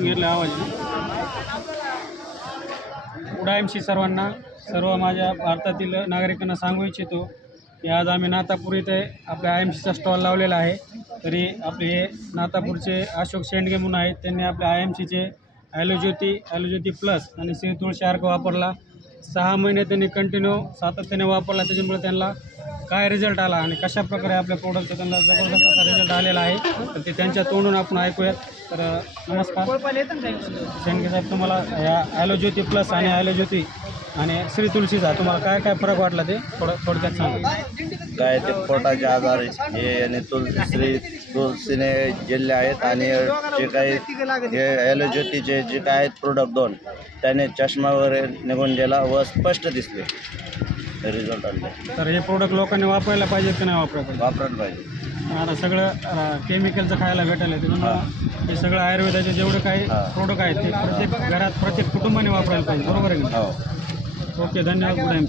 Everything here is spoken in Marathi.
समजून घेतलं आवाज पुढा एमशी सर्वांना सर्व माझ्या भारतातील नागरिकांना सांगू इच्छितो की आज आम्ही नातापूर इथे आपल्या IMCचा स्टॉल लावलेला आहे. तरी आपले हे नातापूरचे अशोक शेंडगे म्हणून आहेत, त्यांनी आपल्या IMCचे ॲलोज्योती प्लस आणि श्री तुळशी अर्क वापरला. 6 महिने त्यांनी कंटिन्यू सातत्याने वापरला. त्याच्यामुळे त्यांना काय रिझल्ट आला आणि कशा प्रकारे आपल्या प्रोडक्टचा त्यांना जबरदस्त असा रिझल्ट आलेला आहे, तर ते त्यांच्या तोंडून आपण ऐकूयात. तर नमस्कार शेंडगे साहेब, तुम्हाला या ॲलोज्योती प्लस आणि ॲलोज्योती आणि श्री तुळशीचा तुम्हाला काय काय फरक वाटला ते थोडक्यात सांगा. काय ते पोटाचे आजार हे आणि श्री तुळशीने गेले आहेत आणि जे काही हे ॲलोज्योतीचे जे काय आहेत प्रोडक्ट 2 त्याने चष्मा वगैरे निघून गेला व स्पष्ट दिसले रिझल्ट आले. तर हे प्रोडक्ट लोकांनी वापरायला पाहिजे की नाही वापरायला पाहिजे. आता सगळं केमिकलचं खायला भेटायला त्याच्यामुळं हे सगळं आयुर्वेदाचे जेवढे काही प्रोडक्ट आहेत ते प्रत्येक घरात प्रत्येक कुटुंबाने वापरायला पाहिजे, बरोबर आहे का? ओके, धन्यवाद.